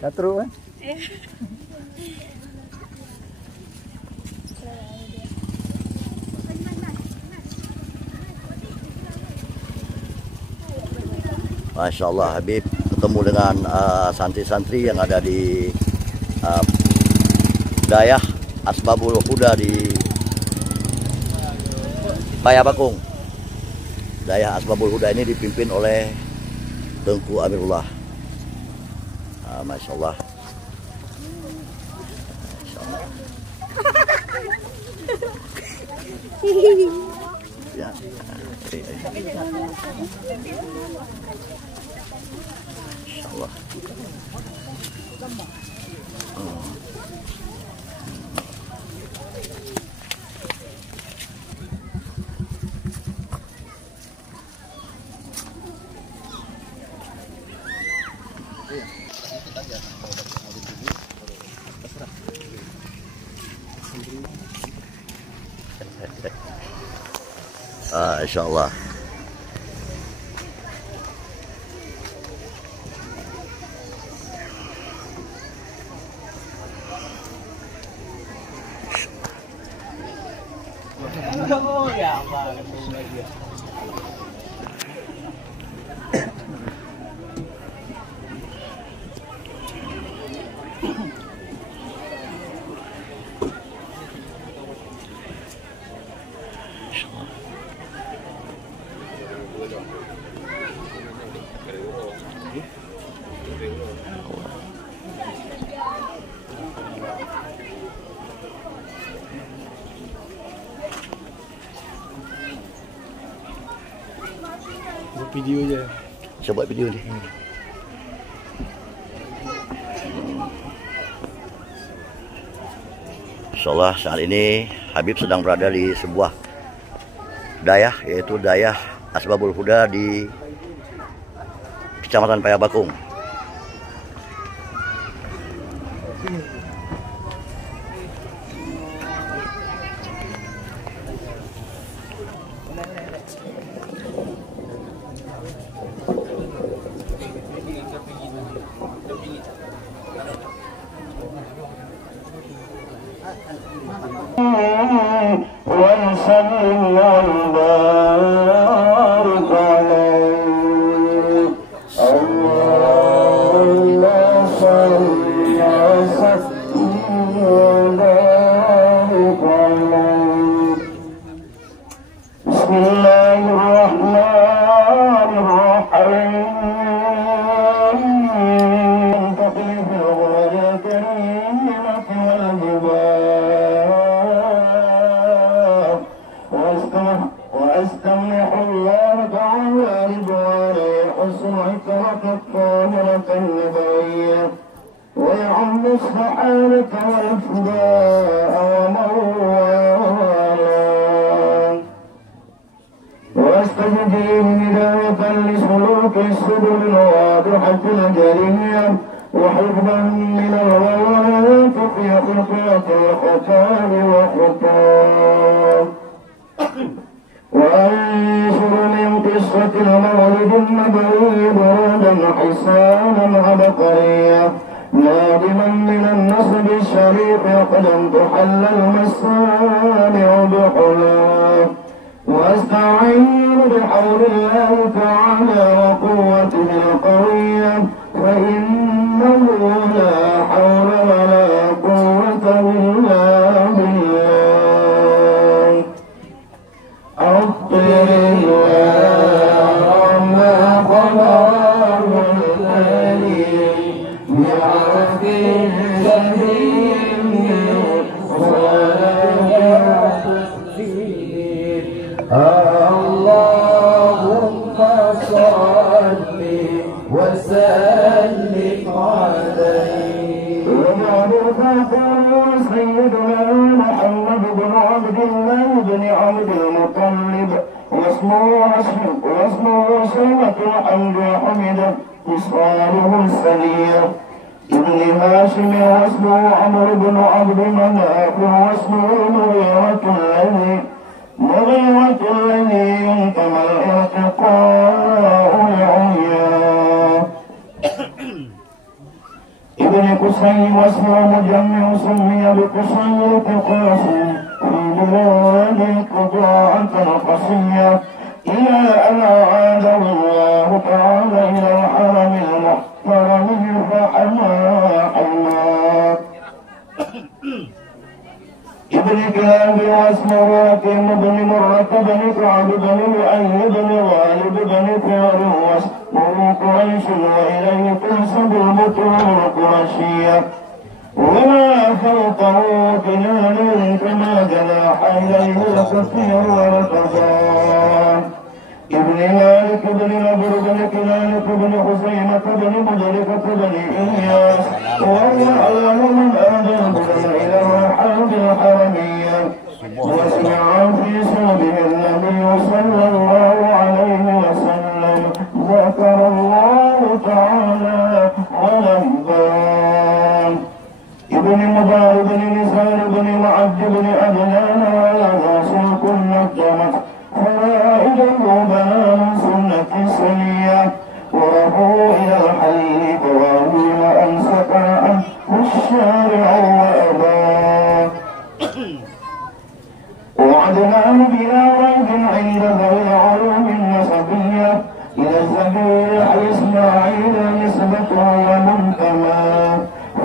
Katru kan? Masya Allah, Habib ketemu dengan santri-santri yang ada di Dayah Asbabul Huda di Payabakung. Dayah Asbabul Huda ini dipimpin oleh Tengku Amirullah. Masya Allah. Masya Allah. Ya. Masya Allah. Insya Allah. Video je. Saya buat video ni. InsyaAllah saat ini Habib sedang berada di sebuah dayah, yaitu Dayah Asbabul Huda di Kecamatan Payabakung. وأستمنح الله تعالى رضوانه يحسن عترة الطاهرة النبوية ويعم الصحابة والفداء ومن والاه واستجدين هداية لسلوك السبل الواضحة الجلية وحفظا من الغلط في خطوة الخطاب وخطاب وأنشر من قصة المولد النبوي برودا حسانا عبقريا نادما من النصب الشريف قدم تحل المسامع بحلاه واستعين بحول الله تعالى وقوته القوية فإنه لا حول ولا قوة إلا بالله أطر وما قمر الليل بعرف سهيم اللهم صل وسلم عليه وعلى سيدنا محمد بن عبد الله بن عبد المطلب واسمه سلمة الحمد حمد إصراره السليم ابن هاشم واسمه عمرو بن عبد مناف واسمه مغيرة الذي ينتمى الارتقاء العليا ابن ساعة قصية إلى أن عاده الله تعالى إلى الحرم المحترم فحما حماه ابن كلاب واسمه حكيم بن مرة بن كعب بن لؤي بن غالب بن فهر واسمه قريش وإليه تنسب المتون القرشية وما فوقه كلال كما جناح إليه الكثير والقضاء ابن مالك بن نضر بن كنانة بن خزيمة بن مدركة بن إلياس وهو أول من آدم إلى الرحاب الحرمية وسمع في صوبه النبي صلى الله عليه وسلم ذكر الله تعالى ولمبان ابن مضار بن نزار بن معد بن أدنان وهذا سلك نجمت فرائده بيان سنة سنية ورفعوا إلى الحي بواويل أمسك عنه الشارع وأباه وعدناه بلا ريب عند ذوي العلوم النسبية إلى الذبيح إسماعيل نسبته ومنتمى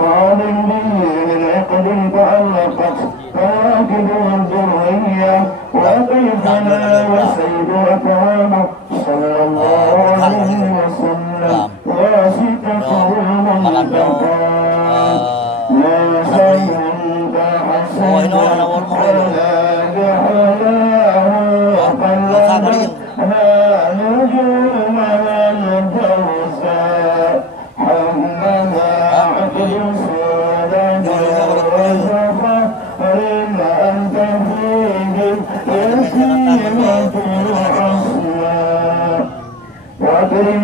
وعاد به من عقد تألقت فواكب الذرية وكيف لا وسيد أكرامه صلى الله عليه وسلم واسطته المنتقى لا شيء كحسن ولا جحلاه وقلبت لا نجوم الجوزاء حمدا عقل سودا وزفا رما أنت فيه يسيمة العصماء وأكرم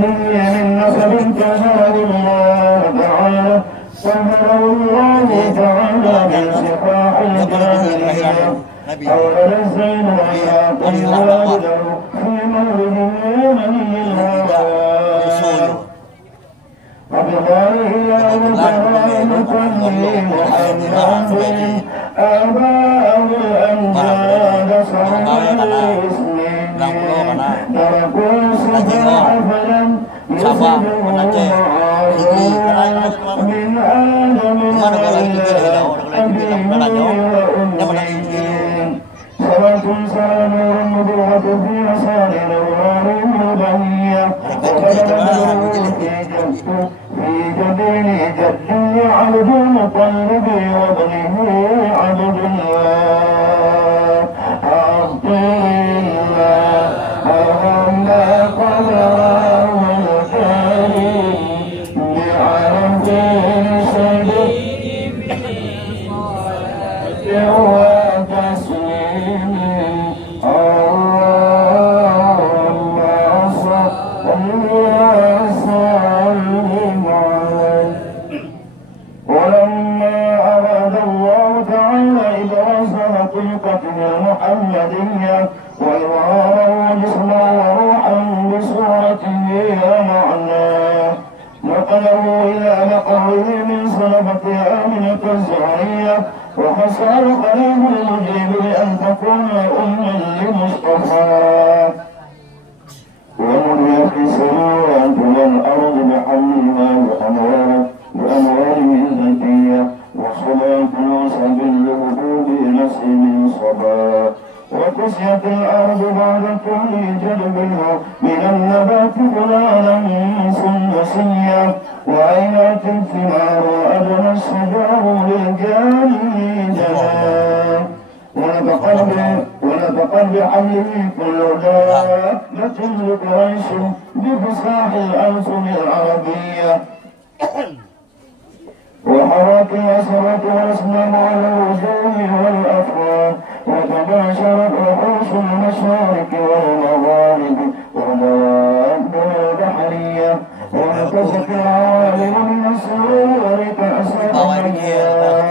بي من نصب كهاد الله تعالى سهر الله تعالى من سفاح الجاهلية أولد الزين ويعطي والده في مولد يمني الهوى وبظاهره المتهمة محمد آباء الأمجاد صرح الاسمين تركوا الصفاح فلم يصبروا معاذ من آدم إلى أبيه وأمه صلاة سلام النبوة في أصال نوار مبهية وبلغه في جبين جده عبد المطلب وابنه عبد الله عبد الله أغنى قدره الكريم بعرف شديد وتسليم اللهم صل وسلم عليه ولما أراد الله تعالى إبراز حقيقته المحمدية وإظهاره جسما وروحا بصورته ومعناه نقله إلى مقره من صلبة آمنة الزهرية وحصل القريب المجيب لأن تكون أما لمصطفى ومن في سماوات والأرض بحملها بأنواره الذكية وصلاة وصب الوجود نسيم صبا وكسيت الأرض بعد كل جدبها من النبات فلالا سنسيا وعينات الثمار وأدنى الشجار للجاني جنان ونطقا بحمله كل دابة لقريش بفصاح الألسن العربية وحرك الأسرة والأسلام على الوجوه والأفواه وتباشرت وحوش المشارق والمغارب والدواب البحرية وانتزت العوالم من السرور كأسرائيا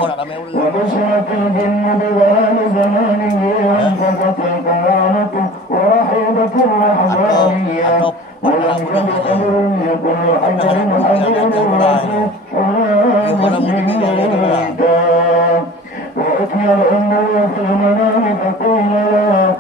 وبشرت الجن بظلام زمانه وانتزت القيامة ورحيبة الرحمانية ولم يبقى كل حجر حجر رسول وأتي الأمور في المنام فقيل لا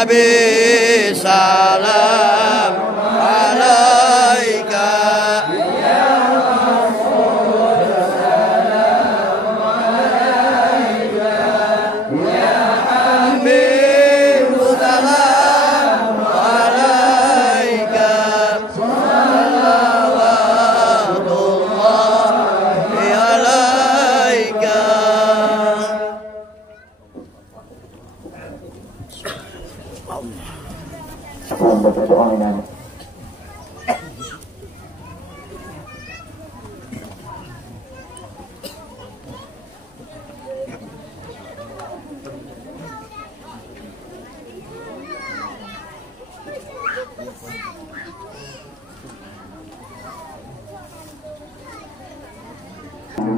Nabi salam alaika.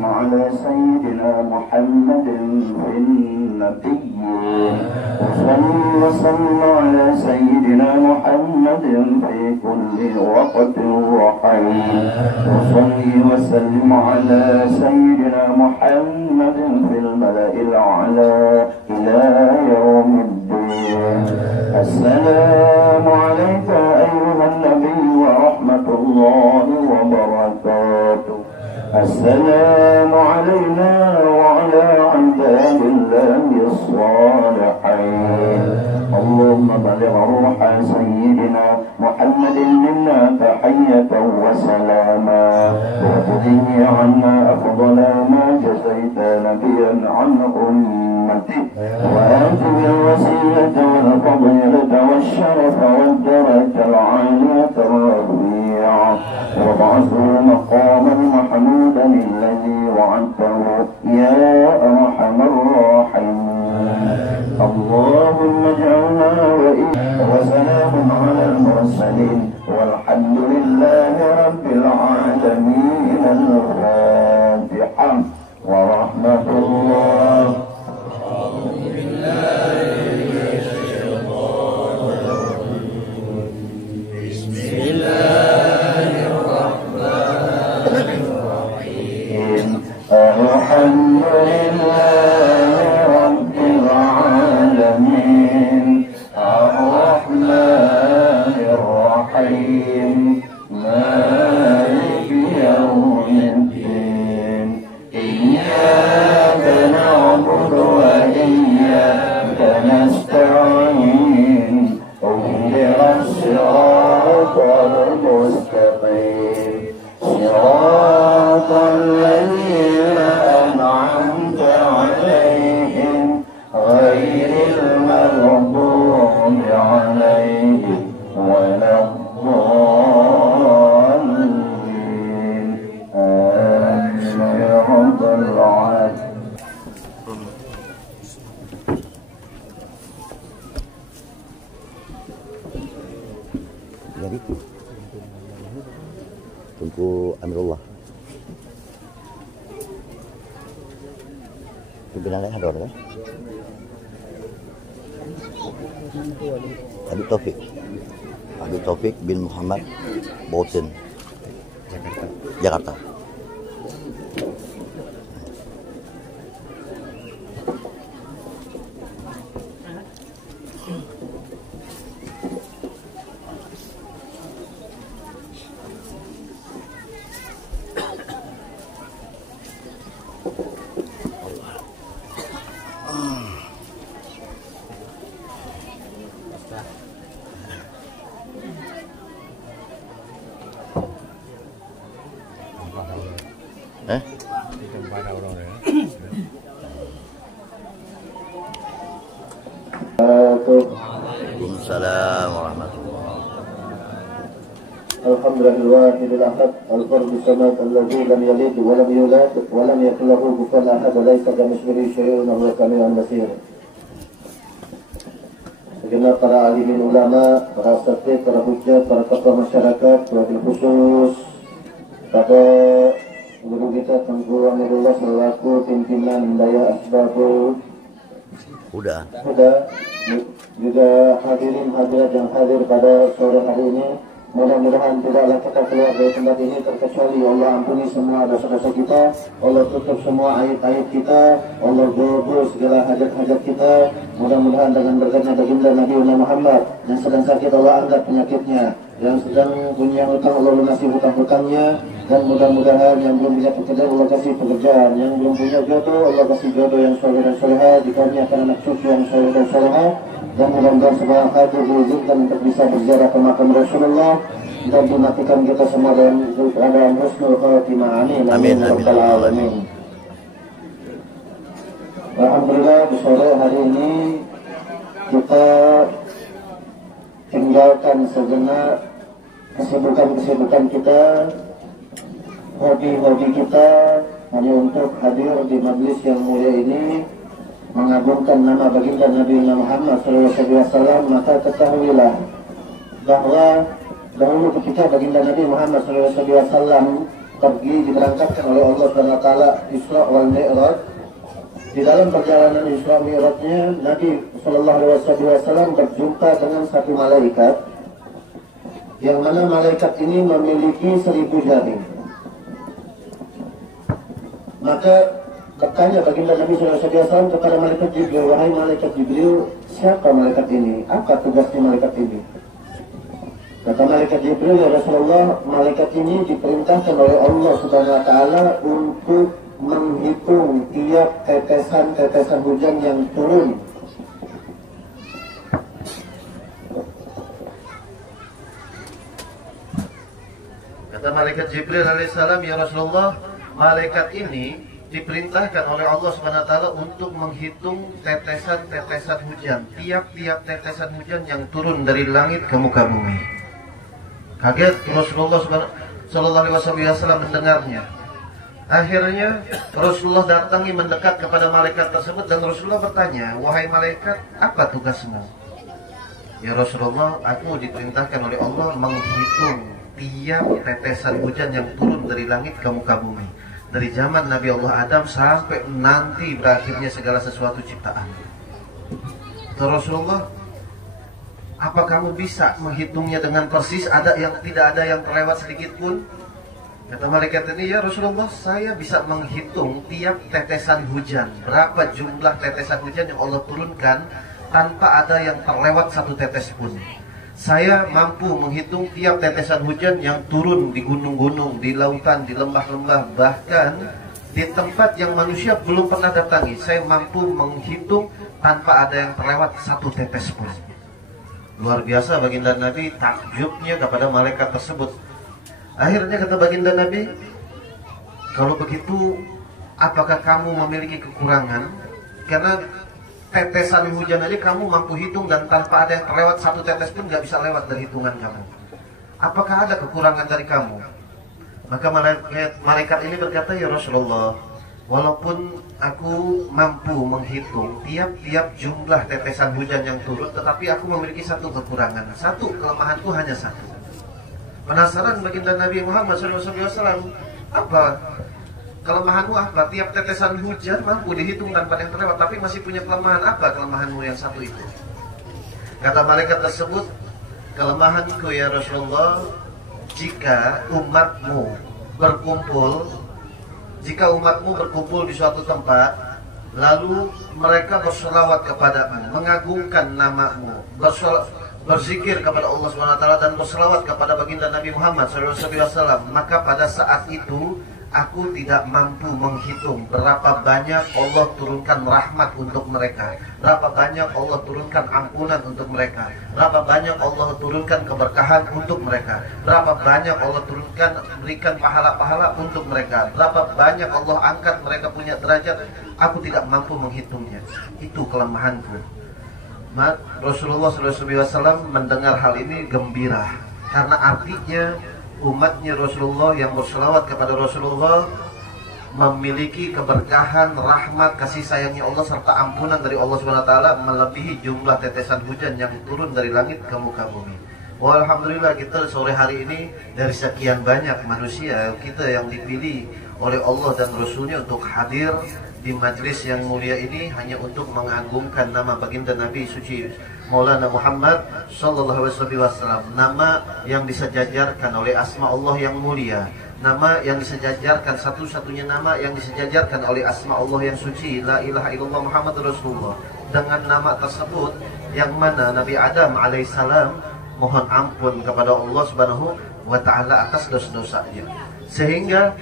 على سيدنا محمد في النبيين وصلي وسلم على سيدنا محمد في كل وقت وحين وصلي وسلم على سيدنا محمد في الملأ الأعلى إلى يوم الدين. السلام عليك أيها النبي ورحمة الله وبركاته. السلام علينا وعلى عباد الله الصالحين. اللهم بلغ روح سيدنا محمد منا تحية وسلاما وتجزي عنا أفضل ما جزيت نبيا عن أمته وآتي الوسيلة والفضيلة والشرف والدرجة العالية الرفيعة وابعثه مقاما محمودا الذي وعدته يا أرحم الراحمين. اللهم اجعلنا وسلام على المرسلين والحمد لله رب العالمين. الفاتحة ورحمة الله. الحمد لله رب العالمين الرحمن الرحيم مالك يوم الدين إياك نعبد وإياك نستعين اهدنا الصراط المستقيم صراط الذين أنعمت عليهم غير المغضوب عليهم ولا الضالين. آمين يا رب العالمين. Jadi Tunku Amirullah pimpinannya ada orang kan? Habib Taufik bin Muhammad Boten Jakarta. Waalaikumsalam warahmatullahi wabarakatuh. Alhamdulillahil ahad al-fardus samad alladzi lam yalid wa lam yulad wa lam yakul lahu kufuwan ahad laisa kamitslihi syai'un wa huwa samiul basir. Segenap para alimin ulama, para asatidz, para hujjah, para tokoh masyarakat, wabil khusus pada guru kita Tunku Amirullah selaku pimpinan Daya Asbabul Huda, juga hadirin hadirat yang hadir pada sore hari ini Mudah-mudahan tidaklah kita keluar dari tempat ini terkecuali Allah ampuni semua dosa-dosa kita, Allah tutup semua aib-aib kita, Allah gobur segala hajat-hajat kita. Mudah-mudahan dengan berkatnya baginda Nabi Muhammad yang sedang sakit Allah angkat penyakitnya, yang sedang punya hutang Allah lunasi hutang-hutangnya, dan mudah-mudahan yang belum punya pekerjaan Allah kasih pekerjaan, yang belum punya jodoh Allah kasih jodoh yang soleh dan soleha, dikaruniakan anak cucu yang soleh dan soleha, dan mudah-mudahan semua hadir diizinkan untuk bisa berziarah ke makam Rasulullah dan dimatikan kita semua dalam keadaan husnul khatimah. Amin. Amin. Amin. Alhamdulillah di sore hari ini kita tinggalkan sejenak kesibukan kita, hobi-hobi kita, hanya untuk hadir di majlis yang mulia ini mengagungkan nama baginda Nabi Muhammad SAW. Maka ketahuilah bahwa dahulu ketika baginda Nabi Muhammad SAW pergi diberangkatkan oleh Allah SWT Isra wal Mi'raj, di dalam perjalanan Isra Mi'rajnya Nabi SAW berjumpa dengan satu malaikat, yang mana malaikat ini memiliki 1000 jari. Maka bertanya baginda Nabi SAW kepada malaikat Jibril, wahai malaikat Jibril, siapa malaikat ini? Apa tugasnya malaikat ini? Kata malaikat Jibril, ya Rasulullah, malaikat ini diperintahkan oleh Allah Subhanahu wa Ta'ala untuk menghitung tiap tetesan hujan yang turun. Kata malaikat Jibril alaihissalam, ya Rasulullah, malaikat ini diperintahkan oleh Allah Subhanahu wa Ta'ala untuk menghitung tetesan-tetesan hujan, tiap-tiap tetesan hujan yang turun dari langit ke muka bumi. Kaget Rasulullah Sallallahu Alaihi Wasallam mendengarnya. Akhirnya Rasulullah datangi mendekat kepada malaikat tersebut dan Rasulullah bertanya, wahai malaikat, apa tugasmu? Ya Rasulullah, aku diperintahkan oleh Allah menghitung tiap tetesan hujan yang turun dari langit ke muka bumi, dari zaman Nabi Allah Adam sampai nanti berakhirnya segala sesuatu ciptaan. Kata Rasulullah, apa kamu bisa menghitungnya dengan persis? Tidak ada yang terlewat sedikit pun? Kata malaikat ini, ya Rasulullah, saya bisa menghitung tiap tetesan hujan, berapa jumlah tetesan hujan yang Allah turunkan tanpa ada yang terlewat satu tetes pun. Saya mampu menghitung tiap tetesan hujan yang turun di gunung-gunung, di lautan, di lembah-lembah, bahkan di tempat yang manusia belum pernah datangi. Saya mampu menghitung tanpa ada yang terlewat satu tetes pun. Luar biasa baginda Nabi takjubnya kepada malaikat tersebut. Akhirnya kata baginda Nabi, kalau begitu apakah kamu memiliki kekurangan? Karena tetesan hujan aja kamu mampu hitung dan tanpa ada yang terlewat satu tetes pun gak bisa lewat dari hitungan kamu. Apakah ada kekurangan dari kamu? Maka malaikat ini berkata, ya Rasulullah, walaupun aku mampu menghitung tiap-tiap jumlah tetesan hujan yang turun, tetapi aku memiliki satu kekurangan. Satu kelemahanku hanya satu. Penasaran baginda Nabi Muhammad SAW, apa kelemahanmu? Apa? Tiap tetesan hujan mampu dihitung tanpa yang terlewat, tapi masih punya kelemahan. Apa kelemahanmu yang satu itu? Kata malaikat tersebut, kelemahanku ya Rasulullah, jika umatmu berkumpul di suatu tempat, lalu mereka berselawat kepadamu, mengagungkan namamu, berzikir kepada Allah SWT dan berselawat kepada baginda Nabi Muhammad SAW, maka pada saat itu aku tidak mampu menghitung berapa banyak Allah turunkan rahmat untuk mereka, berapa banyak Allah turunkan ampunan untuk mereka, berapa banyak Allah turunkan keberkahan untuk mereka, berapa banyak Allah turunkan berikan pahala-pahala untuk mereka, berapa banyak Allah angkat mereka punya derajat. Aku tidak mampu menghitungnya. Itu kelemahanku. Rasulullah SAW mendengar hal ini gembira, karena artinya umatnya Rasulullah yang berselawat kepada Rasulullah memiliki keberkahan, rahmat, kasih sayangnya Allah serta ampunan dari Allah SWT melebihi jumlah tetesan hujan yang turun dari langit ke muka bumi. Alhamdulillah kita sore hari ini dari sekian banyak manusia, kita yang dipilih oleh Allah dan Rasulnya untuk hadir di majlis yang mulia ini hanya untuk mengagungkan nama baginda Nabi suci Maulana Muhammad sallallahu alaihi wasallam, nama yang disejajarkan oleh asma Allah yang mulia, nama yang disejajarkan, satu-satunya nama yang disejajarkan oleh asma Allah yang suci, la ilaha illallah Muhammad Rasulullah. Dengan nama tersebut yang mana Nabi Adam alaihissalam mohon ampun kepada Allah subhanahu wa ta'ala atas dosa-dosanya, sehingga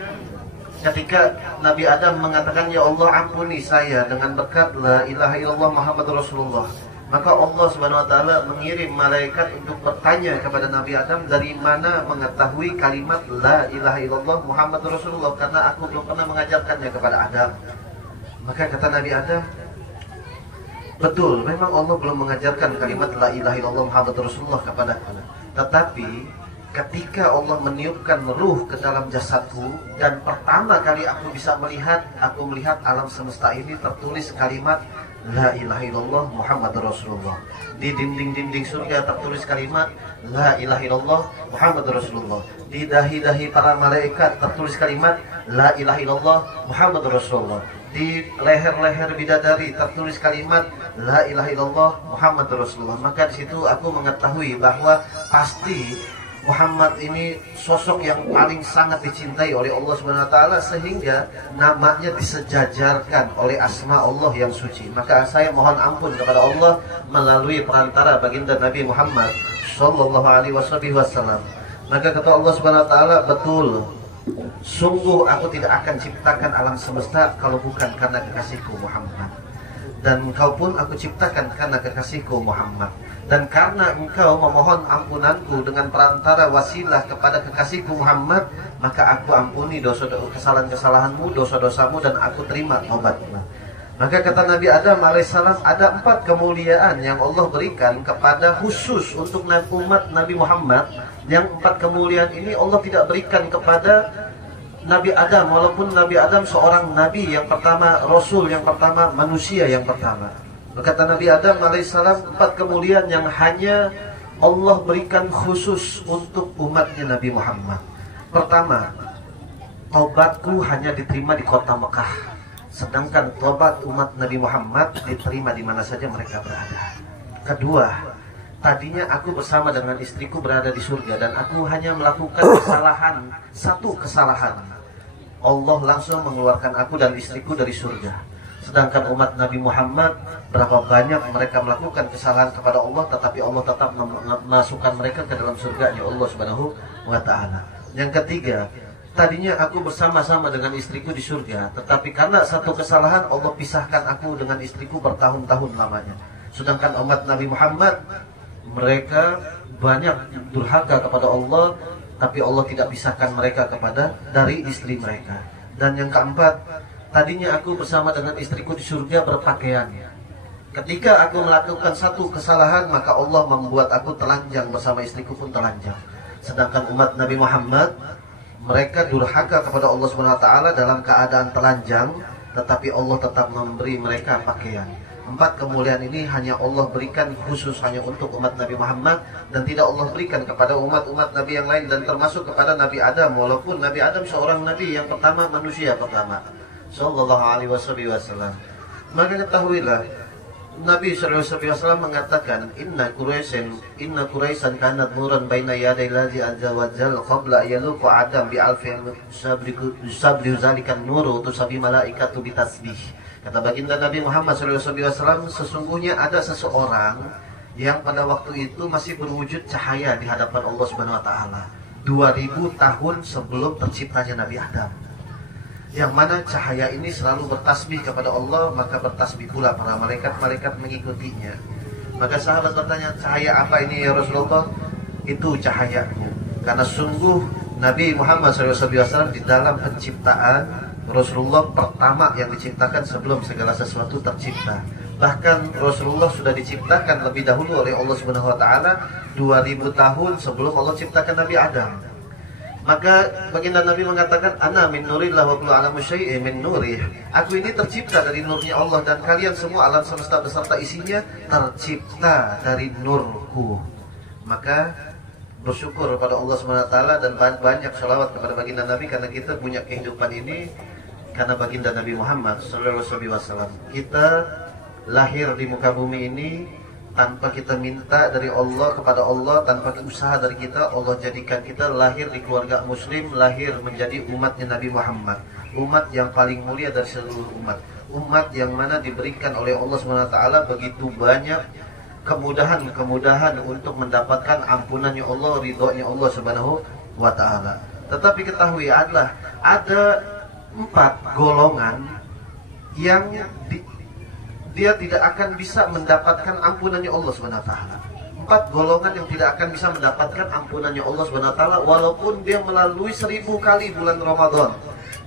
ketika Nabi Adam mengatakan, ya Allah ampuni saya dengan berkat la ilaha illallah Muhammad Rasulullah, maka Allah subhanahu wa ta'ala mengirim malaikat untuk bertanya kepada Nabi Adam, dari mana mengetahui kalimat la ilaha illallah Muhammad Rasulullah, karena aku belum pernah mengajarkannya kepada Adam. Maka kata Nabi Adam, betul, memang Allah belum mengajarkan kalimat la ilaha illallah Muhammad Rasulullah kepada aku. Tetapi ketika Allah meniupkan ruh ke dalam jasadku dan pertama kali aku bisa melihat, aku melihat alam semesta ini tertulis kalimat la ilaha illallah Muhammad Rasulullah. Di dinding-dinding surga tertulis kalimat la ilaha illallah Muhammad Rasulullah. Di dahi-dahi para malaikat tertulis kalimat la ilaha illallah Muhammad Rasulullah. Di leher-leher bidadari tertulis kalimat la ilaha illallah Muhammad Rasulullah. Maka di situ aku mengetahui bahwa pasti Muhammad ini sosok yang paling sangat dicintai oleh Allah Subhanahu wa taala, sehingga namanya disejajarkan oleh asma Allah yang suci. Maka saya mohon ampun kepada Allah melalui perantara baginda Nabi Muhammad sallallahu alaihi wasallam. Maka kata Allah Subhanahu wa taala, betul, sungguh aku tidak akan ciptakan alam semesta kalau bukan karena kekasihku Muhammad. Dan engkau pun aku ciptakan karena kekasihku Muhammad. Dan karena engkau memohon ampunanku dengan perantara wasilah kepada kekasihku Muhammad, maka aku ampuni kesalahan-kesalahanmu, dosa-dosamu, dan aku terima taubatmu. Maka kata Nabi Adam alaihissalam, ada 4 kemuliaan yang Allah berikan kepada khusus untuk umat Nabi Muhammad. Yang 4 kemuliaan ini Allah tidak berikan kepada Nabi Adam, walaupun Nabi Adam seorang nabi yang pertama, rasul yang pertama, manusia yang pertama. Kata Nabi Adam alaihissalam, 4 kemuliaan yang hanya Allah berikan khusus untuk umatnya Nabi Muhammad. Pertama, taubatku hanya diterima di kota Mekah, sedangkan taubat umat Nabi Muhammad diterima di mana saja mereka berada. Kedua, tadinya aku bersama dengan istriku berada di surga dan aku hanya melakukan satu kesalahan. Allah langsung mengeluarkan aku dan istriku dari surga. Sedangkan umat Nabi Muhammad, berapa banyak mereka melakukan kesalahan kepada Allah, tetapi Allah tetap memasukkan mereka ke dalam surganya Allah Subhanahu wa ta'ala. Yang ketiga, tadinya aku bersama-sama dengan istriku di surga, tetapi karena satu kesalahan Allah pisahkan aku dengan istriku bertahun-tahun lamanya. Sedangkan umat Nabi Muhammad, mereka banyak durhaka kepada Allah, tapi Allah tidak pisahkan mereka dari istri mereka. Dan yang keempat, tadinya aku bersama dengan istriku di surga berpakaian. Ketika aku melakukan satu kesalahan, maka Allah membuat aku telanjang bersama istriku pun telanjang. Sedangkan umat Nabi Muhammad, mereka durhaka kepada Allah Subhanahu wa taala dalam keadaan telanjang, tetapi Allah tetap memberi mereka pakaian. 4 kemuliaan ini hanya Allah berikan khusus hanya untuk umat Nabi Muhammad, dan tidak Allah berikan kepada umat-umat Nabi yang lain, dan termasuk kepada Nabi Adam, walaupun Nabi Adam seorang Nabi yang pertama, manusia pertama sallallahu alaihi wasallam. Maka ketahuilah, Nabi sallallahu alaihi wasallam mengatakan, Inna Quraisyan kanat nuran baina yaday lazi azza wa jalla qabla yaluqu Adam bi alfi sabri zalikan nuru tusabi malaikatu bitasbih. Kata baginda Nabi Muhammad SAW, sesungguhnya ada seseorang yang pada waktu itu masih berwujud cahaya di hadapan Allah Subhanahu wa taala 2000 tahun sebelum terciptanya Nabi Adam, yang mana cahaya ini selalu bertasbih kepada Allah, maka bertasbih pula para malaikat-malaikat mengikutinya. Maka sahabat bertanya, cahaya apa ini ya Rasulullah? Itu cahayaku, karena sungguh Nabi Muhammad SAW di dalam penciptaan Rasulullah pertama yang diciptakan sebelum segala sesuatu tercipta. Bahkan Rasulullah sudah diciptakan lebih dahulu oleh Allah Subhanahu wa taala 2000 tahun sebelum Allah ciptakan Nabi Adam. Maka baginda Nabi mengatakan, ana min nurillah wa kullu alamu syai'in min nurih. Aku ini tercipta dari nurnya Allah, dan kalian semua alam semesta beserta isinya tercipta dari nurku. Maka bersyukur kepada Allah Subhanahu wa taala dan banyak sholawat kepada baginda Nabi, karena kita punya kehidupan ini karena baginda Nabi Muhammad sallallahu alaihi wasallam. Kita lahir di muka bumi ini tanpa kita minta dari Allah kepada Allah, tanpa usaha dari kita, Allah jadikan kita lahir di keluarga muslim, lahir menjadi umatnya Nabi Muhammad, umat yang paling mulia dari seluruh umat yang mana diberikan oleh Allah SWT begitu banyak kemudahan untuk mendapatkan ampunannya Allah, ridhonya Allah Subhanahu wa ta'ala. Tetapi ketahui adalah ada 4 golongan yang dia tidak akan bisa mendapatkan ampunannya Allah Subhanahu wa ta'ala. 4 golongan yang tidak akan bisa mendapatkan ampunannya Allah Subhanahu wa ta'ala walaupun dia melalui 1000 kali bulan Ramadan.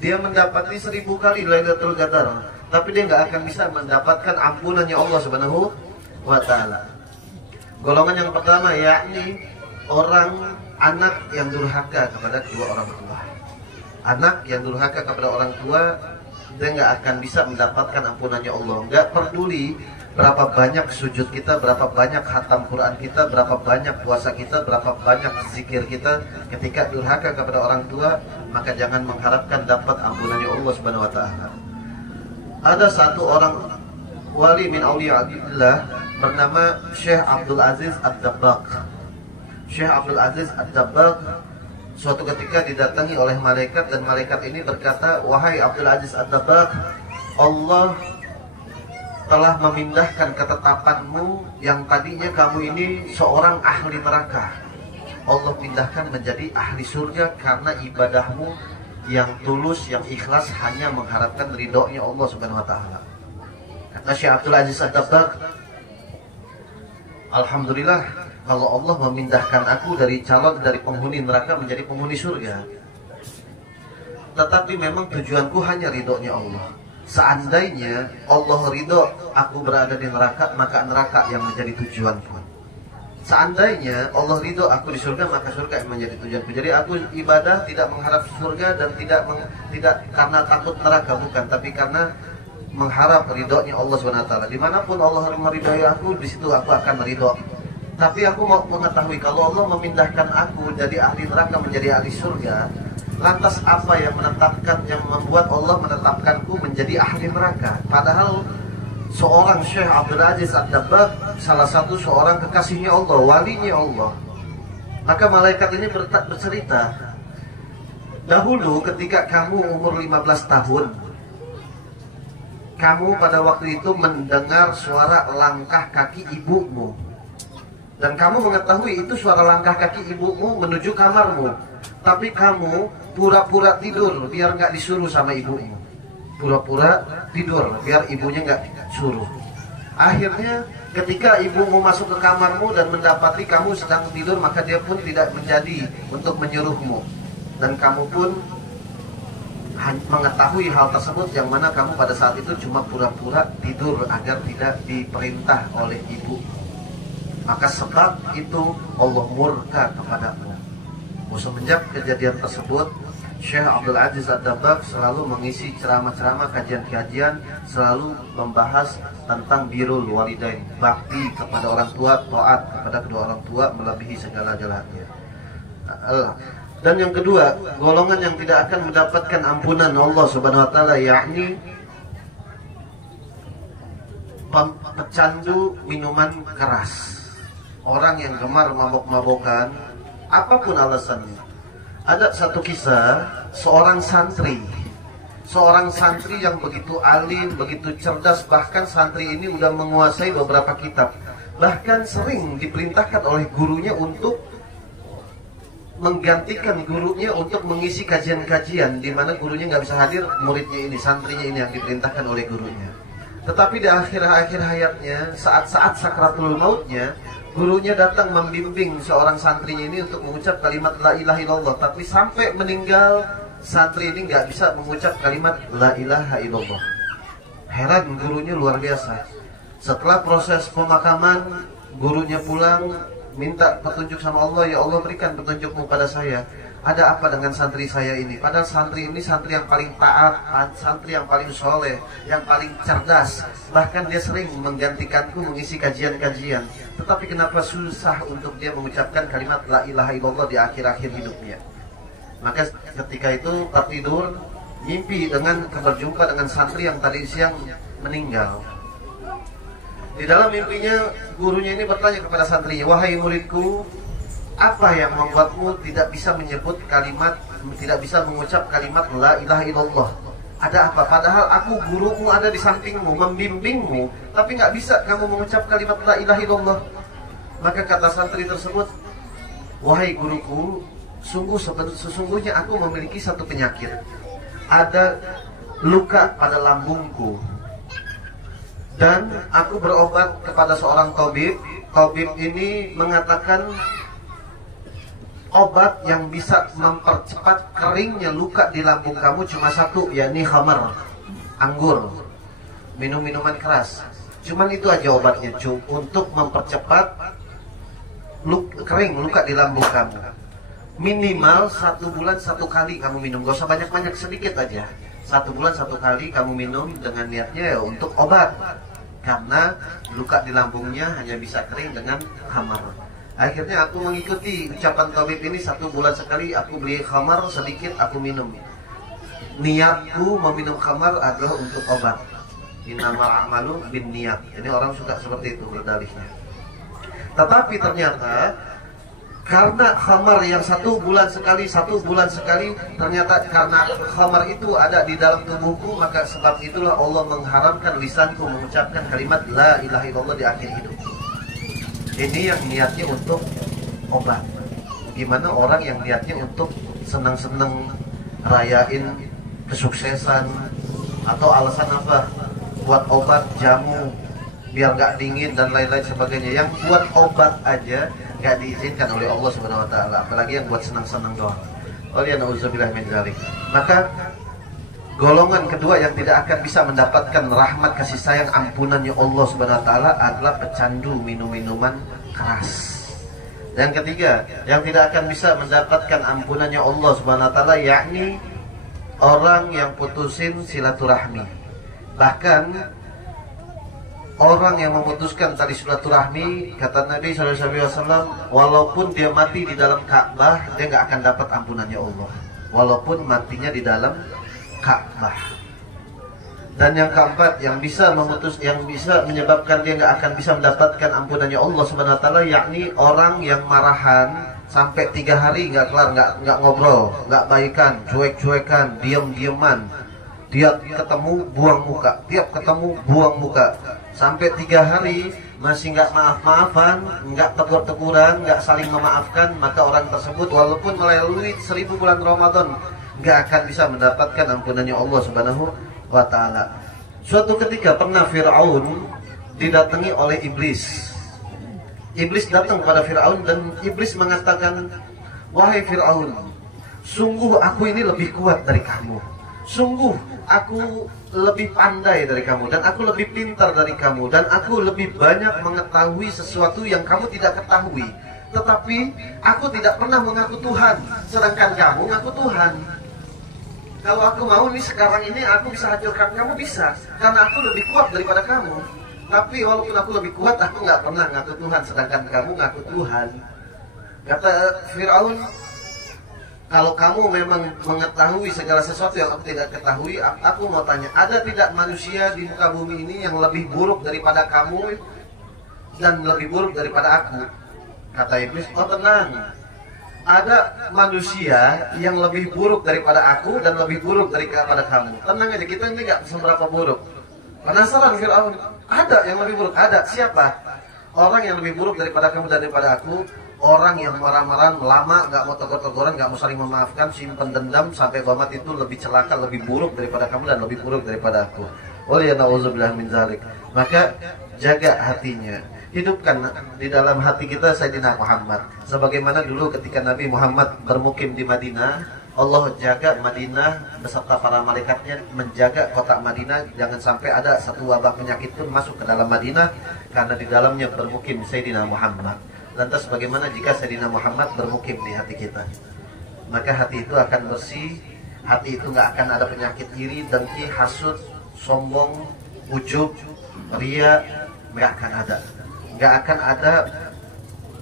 Dia mendapati 1000 kali Lailatul Qadar, tapi dia nggak akan bisa mendapatkan ampunannya Allah Subhanahu wa ta'ala. Golongan yang pertama yakni anak yang durhaka kepada kedua orang tua. Anak yang durhaka kepada orang tua, dia nggak akan bisa mendapatkan ampunannya Allah. Nggak peduli berapa banyak sujud kita, berapa banyak khatam Quran kita, berapa banyak puasa kita, berapa banyak zikir kita, ketika durhaka kepada orang tua, maka jangan mengharapkan dapat ampunannya Allah Subhanahu wa ta'ala. Ada satu orang wali min awliyaillah bernama Syekh Abdul Aziz Ad-Dabbagh. Syekh Abdul Aziz Ad-Dabbagh suatu ketika didatangi oleh malaikat, dan malaikat ini berkata, "Wahai Abdul Aziz Ad-Dabbagh, Allah telah memindahkan ketetapanmu yang tadinya kamu ini seorang ahli neraka. Allah pindahkan menjadi ahli surga karena ibadahmu yang tulus, yang ikhlas, hanya mengharapkan ridhonya Allah Subhanahu wa ta'ala." Kata Syekh Abdul Aziz Ad-Dabbagh, alhamdulillah kalau Allah memindahkan aku dari penghuni neraka menjadi penghuni surga. Tetapi memang tujuanku hanya ridhonya Allah. Seandainya Allah ridho aku berada di neraka, maka neraka yang menjadi tujuanku. Seandainya Allah ridho aku di surga, maka surga yang menjadi tujuanku. Jadi aku ibadah tidak mengharap surga dan tidak karena takut neraka, bukan, tapi karena mengharap ridhonya Allah SWT. Dimanapun Allah meridhai aku, di situ aku akan ridho. Tapi aku mau mengetahui, kalau Allah memindahkan aku dari ahli neraka menjadi ahli surga, lantas apa yang membuat Allah menetapkanku menjadi ahli neraka? Padahal seorang Syekh Abdul Aziz Ad-Dabbagh salah satu seorang kekasihnya Allah, walinya Allah. Maka malaikat ini bercerita, dahulu ketika kamu umur 15 tahun, kamu pada waktu itu mendengar suara langkah kaki ibumu, dan kamu mengetahui itu suara langkah kaki ibumu menuju kamarmu, tapi kamu pura-pura tidur biar nggak disuruh sama ibumu. Pura-pura tidur biar ibunya nggak suruh. Akhirnya ketika ibumu masuk ke kamarmu dan mendapati kamu sedang tidur, maka dia pun tidak menjadi untuk menyuruhmu, dan kamu pun mengetahui hal tersebut, yang mana kamu pada saat itu cuma pura-pura tidur agar tidak diperintah oleh ibu. Maka sebab itu Allah murka kepadamu. Semenjak kejadian tersebut, Syekh Abdul Aziz Ad-Dabbagh selalu mengisi ceramah-ceramah, kajian-kajian, selalu membahas tentang birrul walidain, bakti kepada orang tua, taat kepada kedua orang tua melebihi segala-galanya. Dan yang kedua, golongan yang tidak akan mendapatkan ampunan Allah Subhanahu wa ta'ala, yakni pecandu minuman keras. Orang yang gemar mabok-mabokan, apapun alasannya. Ada satu kisah, seorang santri yang begitu alim, begitu cerdas, bahkan santri ini udah menguasai beberapa kitab. Bahkan sering diperintahkan oleh gurunya untuk menggantikan gurunya untuk mengisi kajian-kajian di mana gurunya nggak bisa hadir, muridnya ini, santrinya ini yang diperintahkan oleh gurunya. Tetapi di akhir-akhir hayatnya, saat-saat sakratul mautnya, gurunya datang membimbing seorang santrinya ini untuk mengucap kalimat la ilaha illallah. Tapi sampai meninggal, santri ini nggak bisa mengucap kalimat la ilaha illallah. Heran gurunya luar biasa. Setelah proses pemakaman, gurunya pulang, minta petunjuk sama Allah, ya Allah berikan petunjukmu pada saya. Ada apa dengan santri saya ini? Padahal santri ini santri yang paling taat, santri yang paling soleh, yang paling cerdas. Bahkan dia sering menggantikanku mengisi kajian-kajian. Tetapi kenapa susah untuk dia mengucapkan kalimat la ilaha illallah di akhir-akhir hidupnya? Maka ketika itu tertidur, mimpi dengan berjumpa dengan santri yang tadi siang meninggal. Di dalam mimpinya gurunya ini bertanya kepada santrinya, wahai muridku, apa yang membuatmu tidak bisa menyebut kalimat, tidak bisa mengucap kalimat la ilaha illallah? Ada apa? Padahal aku gurumu ada di sampingmu, membimbingmu, tapi nggak bisa kamu mengucap kalimat la ilaha illallah. Maka kata santri tersebut, wahai guruku, sesungguhnya aku memiliki satu penyakit. Ada luka pada lambungku. Dan aku berobat kepada seorang tabib. Tabib ini mengatakan obat yang bisa mempercepat keringnya luka di lambung kamu cuma satu, yakni khamar, anggur, minum minuman keras. Cuman itu aja obatnya, untuk mempercepat kering luka di lambung kamu. Minimal 1 bulan 1 kali kamu minum, gak usah banyak-banyak, sedikit aja. 1 bulan 1 kali kamu minum dengan niatnya ya untuk obat, karena luka di lambungnya hanya bisa kering dengan khamar. Akhirnya aku mengikuti ucapan tabib ini, 1 bulan sekali aku beli khamar sedikit, aku minum. Niatku meminum khamar adalah untuk obat. Innamal a'malu bin niat. Ini orang suka seperti itu berdalihnya. Tetapi ternyata karena khamar yang 1 bulan sekali, 1 bulan sekali, ternyata karena khamar itu ada di dalam tubuhku, maka sebab itulah Allah mengharamkan lisanku mengucapkan kalimat la ilaha illallah di akhir hidup. Ini yang niatnya untuk obat. Gimana orang yang niatnya untuk senang-senang rayain kesuksesan, atau alasan apa? Buat obat jamu biar gak dingin dan lain-lain sebagainya. Yang buat obat aja gak diizinkan oleh Allah Subhanahu wa taala, apalagi yang buat senang-senang doang. Oleh na'udzubillah min dzalik. Maka golongan kedua yang tidak akan bisa mendapatkan rahmat kasih sayang ampunannya Allah Subhanahu wa taala adalah pecandu minum-minuman keras. Dan ketiga, yang tidak akan bisa mendapatkan ampunannya Allah Subhanahu wa taala yakni orang yang putusin silaturahmi. Bahkan orang yang memutuskan tali silaturahmi, kata Nabi SAW, walaupun dia mati di dalam Ka'bah, dia nggak akan dapat ampunannya Allah. Walaupun matinya di dalam Ka'bah. Dan yang keempat, yang bisa menyebabkan dia nggak akan bisa mendapatkan ampunannya Allah Subhanahu wa taala, yakni orang yang marahan sampai 3 hari nggak kelar, nggak ngobrol, nggak baikan, cuek-cuekan, diam-diaman. Tiap ketemu buang muka, tiap ketemu buang muka, sampai 3 hari masih nggak maaf-maafan, nggak tegur-teguran, nggak saling memaafkan, maka orang tersebut walaupun melalui 1000 bulan Ramadan nggak akan bisa mendapatkan ampunannya Allah Subhanahu wa taala. Suatu ketika pernah Fir'aun didatangi oleh iblis. Iblis datang kepada Fir'aun dan iblis mengatakan, wahai Fir'aun, sungguh aku ini lebih kuat dari kamu. Sungguh aku lebih pandai dari kamu, dan aku lebih pintar dari kamu, dan aku lebih banyak mengetahui sesuatu yang kamu tidak ketahui. Tetapi aku tidak pernah mengaku Tuhan, sedangkan kamu mengaku Tuhan. Kalau aku mau nih sekarang ini aku bisa hancurkan kamu, bisa, karena aku lebih kuat daripada kamu. Tapi walaupun aku lebih kuat, aku nggak pernah ngaku Tuhan, sedangkan kamu ngaku Tuhan. Kata Fir'aun, kalau kamu memang mengetahui segala sesuatu yang aku tidak ketahui, aku mau tanya, ada tidak manusia di muka bumi ini yang lebih buruk daripada kamu dan lebih buruk daripada aku? Kata iblis, oh tenang, ada manusia yang lebih buruk daripada aku dan lebih buruk daripada kamu. Tenang aja, kita ini nggak seberapa buruk. Penasaran Fir'aun, ada yang lebih buruk? Ada. Siapa? Orang yang lebih buruk daripada kamu dan daripada aku, orang yang marah-marah lama, nggak mau tegur-teguran, nggak mau saling memaafkan, simpan dendam sampai kiamat, itu lebih celaka, lebih buruk daripada kamu dan lebih buruk daripada aku. Oleh na'udzubillah min dzalik. Maka jaga hatinya, hidupkan di dalam hati kita Sayyidina Muhammad. Sebagaimana dulu ketika Nabi Muhammad bermukim di Madinah, Allah jaga Madinah beserta para malaikatnya, menjaga kota Madinah jangan sampai ada satu wabah penyakit pun masuk ke dalam Madinah, karena di dalamnya bermukim Sayyidina Muhammad. Lantas bagaimana jika Sayyidina Muhammad bermukim di hati kita? Maka hati itu akan bersih, hati itu nggak akan ada penyakit iri, dengki, hasud, sombong, ujub, ria, nggak akan ada. Nggak akan ada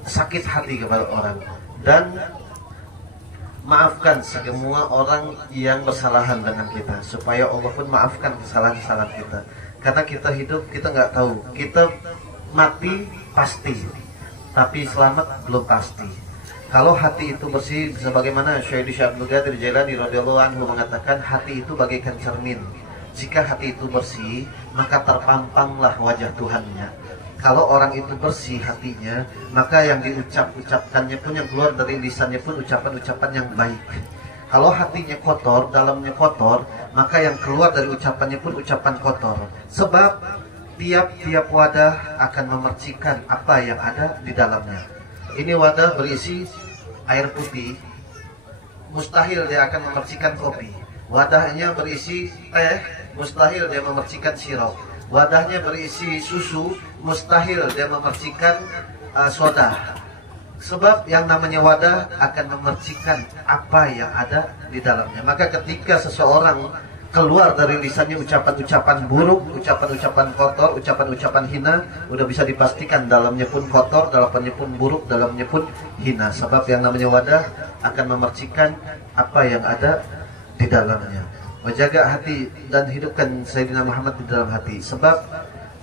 sakit hati kepada orang. Dan maafkan semua orang yang bersalahan dengan kita, supaya Allah pun maafkan kesalahan-kesalahan kita. Karena kita hidup, kita nggak tahu, kita mati pasti, tapi selamat belum pasti. Kalau hati itu bersih, sebagaimana Syekh Abdul Qadir Jailani radhiyallahu anhu mengatakan, hati itu bagaikan cermin. Jika hati itu bersih, maka terpampanglah wajah Tuhannya. Kalau orang itu bersih hatinya, maka yang diucapkannya pun, yang keluar dari lisannya pun ucapan-ucapan yang baik. Kalau hatinya kotor, dalamnya kotor, maka yang keluar dari ucapannya pun ucapan kotor. Sebab tiap-tiap wadah akan memercikan apa yang ada di dalamnya. Ini wadah berisi air putih, mustahil dia akan memercikan kopi. Wadahnya berisi teh, mustahil dia memercikan sirup. Wadahnya berisi susu, mustahil dia memercikan soda. Sebab yang namanya wadah akan memercikan apa yang ada di dalamnya. Maka ketika seseorang keluar dari lisannya ucapan-ucapan buruk, ucapan-ucapan kotor, ucapan-ucapan hina, udah bisa dipastikan dalamnya pun kotor, dalamnya pun buruk, dalamnya pun hina. Sebab yang namanya wadah akan memercikan apa yang ada di dalamnya. Menjaga hati dan hidupkan Sayyidina Muhammad di dalam hati. Sebab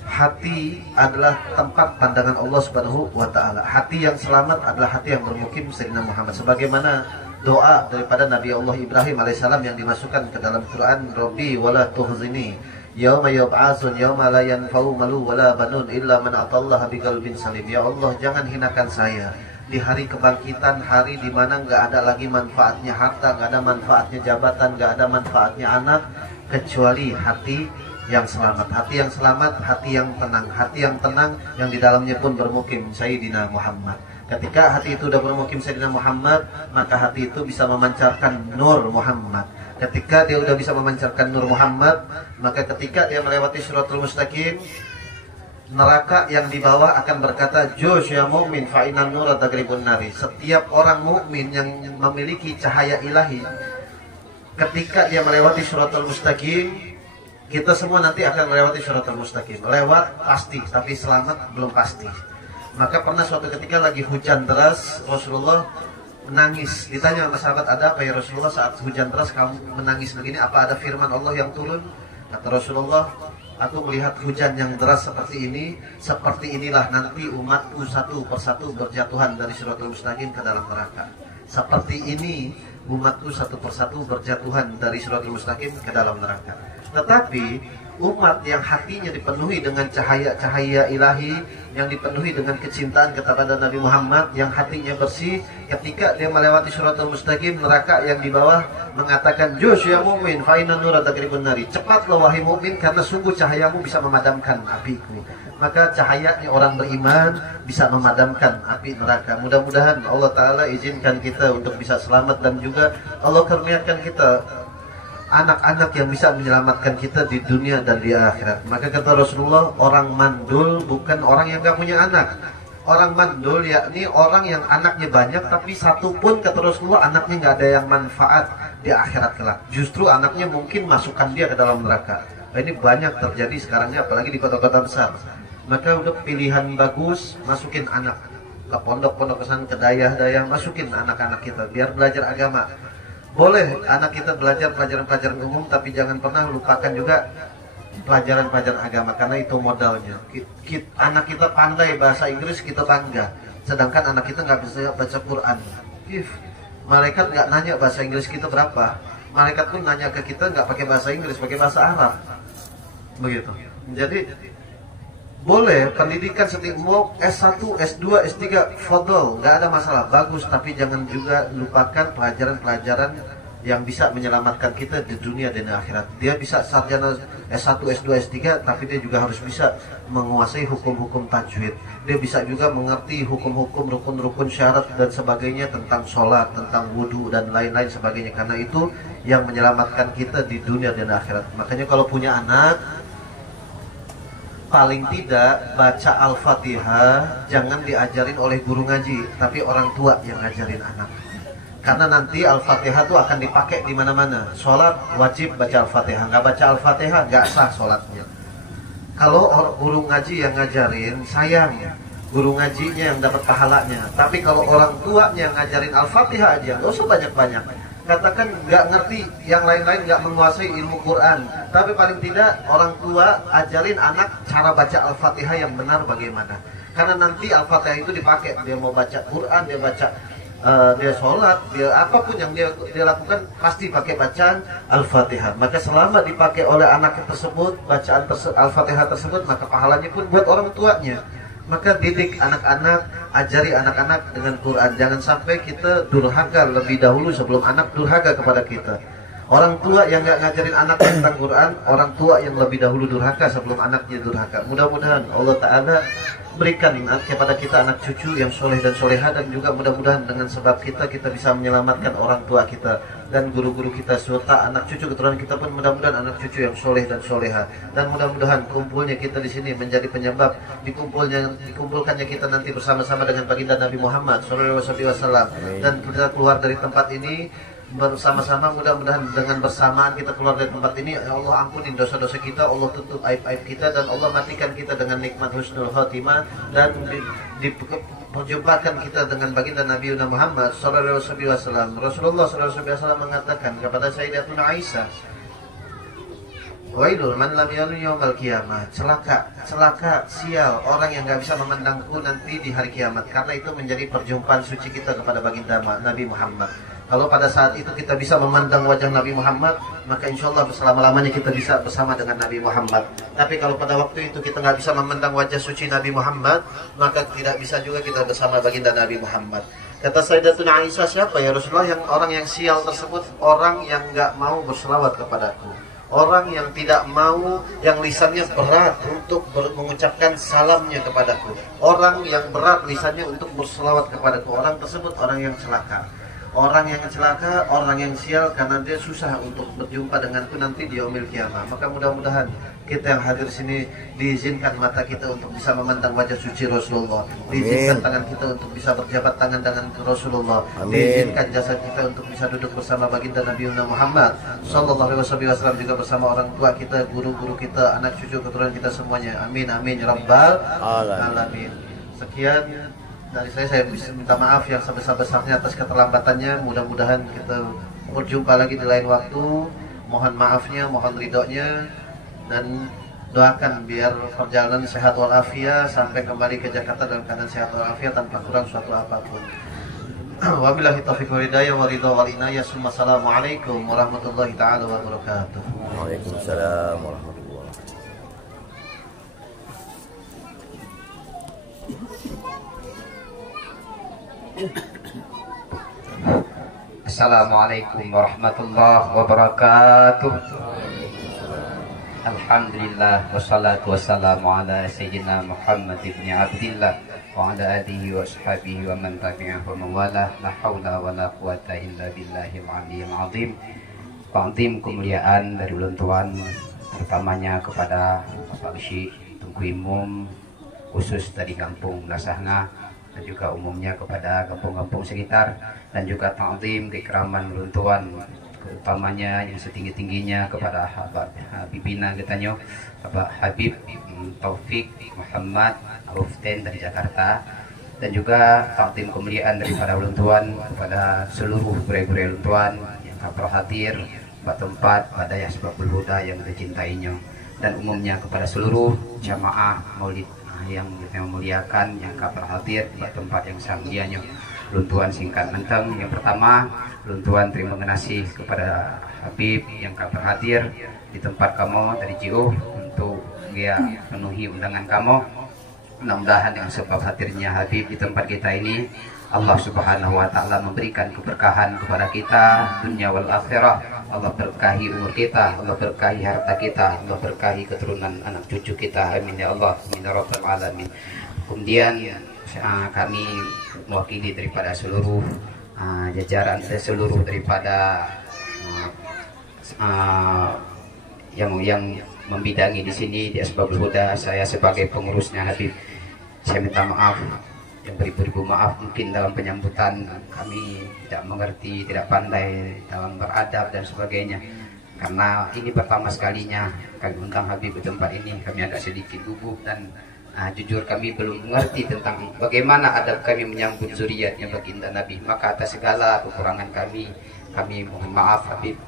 hati adalah tempat pandangan Allah Subhanahu wa taala. Hati yang selamat adalah hati yang bermukim Sayyidina Muhammad. Sebagaimana doa daripada Nabi Allah Ibrahim alaihissalam yang dimasukkan ke dalam Quran, Rabbi wala tuhzini yauma yub'atsun yauma la yanfa'u malu wala banun illa man atallaha biqalbin salim. Ya Allah, jangan hinakan saya di hari kebangkitan, hari di mana nggak ada lagi manfaatnya harta, nggak ada manfaatnya jabatan, nggak ada manfaatnya anak, kecuali hati yang selamat. Hati yang selamat, hati yang tenang. Hati yang tenang yang di dalamnya pun bermukim Sayyidina Muhammad. Ketika hati itu sudah bermukim Sayyidina Muhammad, maka hati itu bisa memancarkan nur Muhammad. Ketika dia sudah bisa memancarkan nur Muhammad, maka ketika dia melewati Shiratal Mustaqim, neraka yang di bawah akan berkata, "Jus ya mu'min fa innan nura tagribun nari." Setiap orang mukmin yang memiliki cahaya ilahi, ketika dia melewati Shiratal Mustaqim, kita semua nanti akan melewati Shiratal Mustaqim. Lewat pasti, tapi selamat belum pasti. Maka pernah suatu ketika lagi hujan deras, Rasulullah menangis. Ditanya sama sahabat, "Ada apa ya Rasulullah saat hujan deras kamu menangis begini? Apa ada firman Allah yang turun?" Kata Rasulullah, "Aku melihat hujan yang deras seperti ini. Seperti inilah nanti umatku satu persatu berjatuhan dari Shiratal Mustaqim ke dalam neraka. Seperti ini umatku satu persatu berjatuhan dari Shiratal Mustaqim ke dalam neraka." Tetapi umat yang hatinya dipenuhi dengan cahaya-cahaya ilahi, yang dipenuhi dengan kecintaan kepada Nabi Muhammad, yang hatinya bersih, ketika dia melewati Shiratal Mustaqim, neraka yang di bawah mengatakan, "Jus ya mu'min fa inna nura tagribun nari." Cepatlah wahai mukmin, karena sungguh cahayamu bisa memadamkan apiku. Maka cahayanya orang beriman bisa memadamkan api neraka. Mudah-mudahan Allah Ta'ala izinkan kita untuk bisa selamat, dan juga Allah kurniakan kita anak-anak yang bisa menyelamatkan kita di dunia dan di akhirat. Maka kata Rasulullah, orang mandul bukan orang yang gak punya anak. Orang mandul yakni orang yang anaknya banyak, tapi satu pun kata Rasulullah anaknya gak ada yang manfaat di akhirat kelak. Justru anaknya mungkin masukkan dia ke dalam neraka. Nah, ini banyak terjadi sekarangnya, apalagi di kota-kota besar. Maka udah pilihan bagus, masukin anak ke pondok-pondok kesan, ke dayah-dayah, masukin anak-anak kita biar belajar agama. Boleh anak kita belajar pelajaran-pelajaran umum, tapi jangan pernah lupakan juga pelajaran-pelajaran agama, karena itu modalnya. Anak kita pandai bahasa Inggris, kita bangga. Sedangkan anak kita nggak bisa baca Quran. Malaikat nggak nanya bahasa Inggris kita berapa. Malaikat pun nanya ke kita nggak pakai bahasa Inggris, pakai bahasa Arab. Begitu. Jadi boleh pendidikan mau S1, S2, S3, fadl, nggak ada masalah, bagus. Tapi jangan juga lupakan pelajaran-pelajaran yang bisa menyelamatkan kita di dunia dan di akhirat. Dia bisa sarjana S1, S2, S3, tapi dia juga harus bisa menguasai hukum-hukum tajwid. Dia bisa juga mengerti hukum-hukum rukun-rukun syarat dan sebagainya, tentang sholat, tentang wudhu dan lain-lain sebagainya. Karena itu yang menyelamatkan kita di dunia dan di akhirat. Makanya kalau punya anak, paling tidak baca Al-Fatihah jangan diajarin oleh guru ngaji, tapi orang tua yang ngajarin anak. Karena nanti Al-Fatihah itu akan dipakai di mana-mana. Sholat wajib baca Al-Fatihah, nggak baca Al-Fatihah nggak sah sholatnya. Kalau guru ngaji yang ngajarin, sayang guru ngajinya yang dapat pahalanya. Tapi kalau orang tuanya ngajarin Al-Fatihah aja, gak usah banyak-banyak. Katakan nggak ngerti, yang lain-lain nggak menguasai ilmu Quran, tapi paling tidak orang tua ajarin anak cara baca Al-Fatihah yang benar bagaimana. Karena nanti Al-Fatihah itu dipakai, dia mau baca Quran, dia baca dia sholat, dia apapun yang dia lakukan pasti pakai bacaan Al-Fatihah. Maka selama dipakai oleh anak tersebut bacaan Al-Fatihah tersebut, maka pahalanya pun buat orang tuanya. Maka didik anak-anak, ajari anak-anak dengan Quran. Jangan sampai kita durhaka lebih dahulu sebelum anak durhaka kepada kita. Orang tua yang nggak ngajarin anak tentang Quran, orang tua yang lebih dahulu durhaka sebelum anaknya durhaka. Mudah-mudahan Allah Ta'ala berikan kepada kita anak cucu yang soleh dan soleha, dan juga mudah-mudahan dengan sebab kita bisa menyelamatkan orang tua kita dan guru-guru kita, serta anak cucu keturunan kita pun mudah-mudahan anak cucu yang soleh dan soleha. Dan mudah-mudahan kumpulnya kita di sini menjadi penyebab dikumpulkannya kita nanti bersama-sama dengan baginda Nabi Muhammad SAW. Dan kita keluar dari tempat ini bersama-sama, mudah-mudahan dengan bersamaan kita keluar dari tempat ini, ya Allah ampunin dosa-dosa kita, Allah tutup aib-aib kita, dan Allah matikan kita dengan nikmat husnul khotimah, dan diperjumpakan kita dengan baginda Nabi Muhammad SAW. Rasulullah SAW mengatakan kepada Sayyidatuna Aisyah, wailul man lam yalun yaumal qiyamah, celaka sial orang yang gak bisa memandangku nanti di hari kiamat. Karena itu menjadi perjumpaan suci kita kepada baginda Nabi Muhammad. Kalau pada saat itu kita bisa memandang wajah Nabi Muhammad, maka insya Allah selama-lamanya kita bisa bersama dengan Nabi Muhammad. Tapi kalau pada waktu itu kita nggak bisa memandang wajah suci Nabi Muhammad, maka tidak bisa juga kita bersama baginda Nabi Muhammad. Kata Sayyidatuna Aisyah, siapa ya Rasulullah yang orang yang sial tersebut? Orang yang nggak mau berselawat kepadaku, orang yang tidak mau, yang lisannya berat untuk mengucapkan salamnya kepadaku, orang yang berat lisannya untuk berselawat kepadaku. Orang tersebut orang yang celaka. Orang yang celaka, orang yang sial, karena dia susah untuk berjumpa denganku nanti di yaumil qiyamah. Maka mudah-mudahan kita yang hadir sini diizinkan mata kita untuk bisa memandang wajah suci Rasulullah. Diizinkan tangan kita untuk bisa berjabat tangan dengan Rasulullah. Diizinkan jasad kita untuk bisa duduk bersama baginda Nabi Muhammad sallallahu alaihi wasallam, juga bersama orang tua kita, guru-guru kita, anak cucu keturunan kita semuanya. Amin amin ya rabbal alamin. Sekian dari saya bisa minta maaf yang sebesar-besarnya atas keterlambatannya. Mudah-mudahan kita berjumpa lagi di lain waktu. Mohon maafnya, mohon ridhonya, dan doakan biar perjalanan sehat walafiat sampai kembali ke Jakarta dalam keadaan sehat walafiat tanpa kurang suatu apapun. Wabillahi taufiq wal hidayah wa ridha wal inayah. Assalamualaikum warahmatullahi taala wabarakatuh. Waalaikumsalam warahmatullahi wabarakatuh. Assalamualaikum warahmatullahi wabarakatuh. Alhamdulillah wassalatu wassalamu ala sayyidina Muhammad ibn Abdillah wa ala alihi wa ashabihi wa man tabi'ahu wa wala. La haula wa la quwata illa billahil aliyyil azim. Ta'zim kemuliaan dari ulun tuan, terutamanya kepada Bapak Bisi Tungku Imum khusus dari kampung Lasahna, dan juga umumnya kepada kampung-kampung sekitar, dan juga ta'zim keikraman luntuan, utamanya yang setinggi-tingginya kepada Habibina katanya Bapak Habib Taufik Muhammad Ruften dari Jakarta, dan juga ta'zim kemuliaan daripada luntuan kepada seluruh burai-burai luntuan yang hadir tempat pada Asbabul Huda yang dicintainya, dan umumnya kepada seluruh jamaah maulid yang memuliakan yang hadir di tempat yang sanglianya. Luntuan singkat menteng. Yang pertama, luntuan terima kasih kepada Habib yang hadir di tempat kamu dari jauh untuk dia penuhi undangan kamu. Mudah-mudahan dengan sebab hadirnya Habib di tempat kita ini, Allah Subhanahu wa taala memberikan keberkahan kepada kita dunia wal akhirah. Allah berkahi umur kita, Allah berkahi harta kita, Allah berkahi keturunan anak cucu kita. Amin ya Allah, amin ya rabbal alamin. Kemudian kami mewakili daripada seluruh jajaran, seluruh daripada yang membidangi di sini di Asbabul Huda. Saya sebagai pengurusnya Habib, saya minta maaf yang beribu-ribu maaf. Mungkin dalam penyambutan kami tidak mengerti, tidak pandai dalam beradab dan sebagainya. Karena ini pertama sekalinya kami undang Habib di tempat ini, kami agak sedikit gugup dan Jujur kami belum mengerti tentang bagaimana adab kami menyambut zuriatnya baginda Nabi. Maka atas segala kekurangan kami mohon maaf Habib,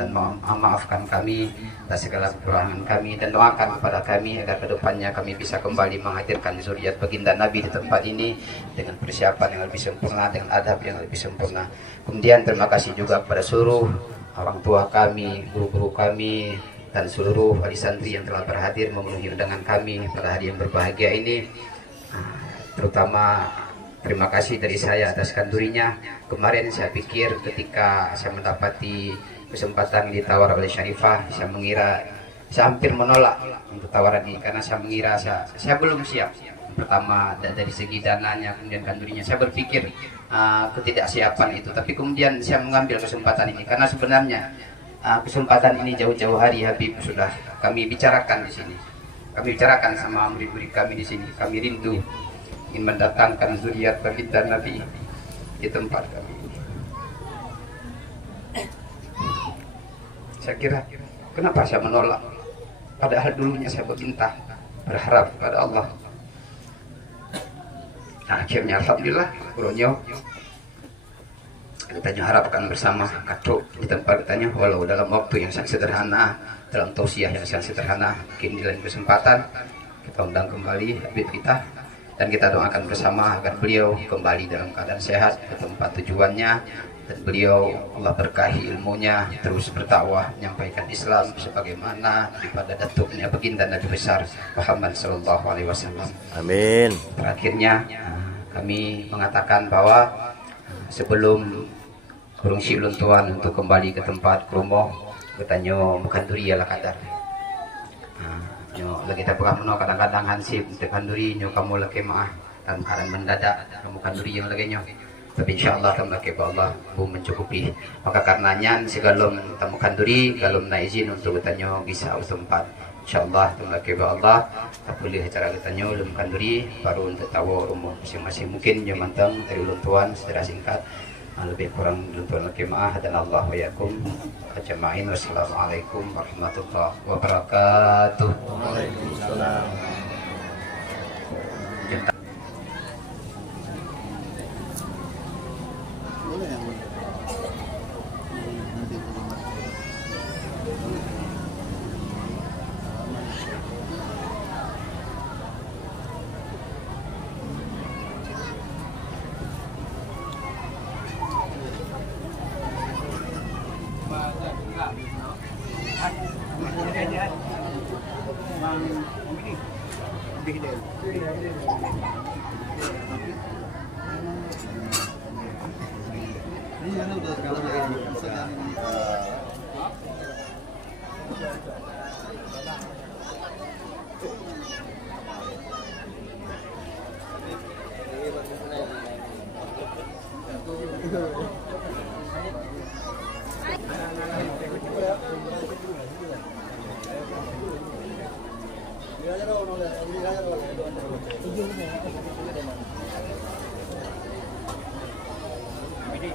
dan maafkan kami atas segala kekurangan kami, dan doakan kepada kami agar kedepannya kami bisa kembali menghadirkan zuriat baginda Nabi di tempat ini dengan persiapan yang lebih sempurna, dengan adab yang lebih sempurna. Kemudian terima kasih juga kepada seluruh orang tua kami, guru-guru kami, dan seluruh wali santri yang telah berhadir memenuhi undangan kami pada hari yang berbahagia ini. Terutama terima kasih dari saya atas kandurinya. Kemarin saya pikir ketika saya mendapati kesempatan ditawar oleh Syarifah, saya hampir menolak untuk tawaran ini karena saya mengira saya belum siap. Pertama dari segi dananya, kemudian kandurinya, saya berpikir ketidaksiapan itu. Tapi kemudian saya mengambil kesempatan ini karena sebenarnya kesempatan ini jauh-jauh hari Habib sudah kami bicarakan di sini. Kami bicarakan sama murid-murid kami di sini. Kami rindu ingin mendatangkan zuriat baginda Nabi di tempat kami ini. Saya kira kenapa saya menolak? Padahal dulunya saya berminta, berharap kepada Allah. Akhirnya alhamdulillah Bronyo kita harapkan bersama Katruk di tempat katanya, walau dalam waktu yang sangat sederhana, dalam tausiah yang sangat sederhana. Mungkin di lain kesempatan kita undang kembali Habib kita dan kita doakan bersama agar beliau kembali dalam keadaan sehat ke tempat tujuannya, dan beliau Allah berkahi ilmunya, terus berdakwah menyampaikan Islam sebagaimana daripada datuknya baginda Nabi besar Muhammad sallallahu alaihi wasallam. Amin. Terakhirnya kami mengatakan bahwa sebelum kurung silun tuan untuk kembali ke tempat kromo katanya bukan duri ala kadar. Nyo lagi tak pernah menolak kadang-kadang hansip untuk kanduri nyo kamu lagi maah dan akan mendadak kamu kanduri yang lagi nyo. Tapi insyaallah kamu lagi Allah bu mencukupi. Maka karenanya segalom tamu kanduri galom na izin untuk katanya bisa tempat. Insyaallah kamu lagi Allah tak boleh cara katanya ulum kanduri baru untuk tahu umur masing-masing. Mungkin nyo mantang dari ulun tuan secara singkat. Lebih kurang untuk jemaah dan Allah wa yakum ajma'in. Wassalamualaikum warahmatullahi wabarakatuh. Waalaikumsalam. Ini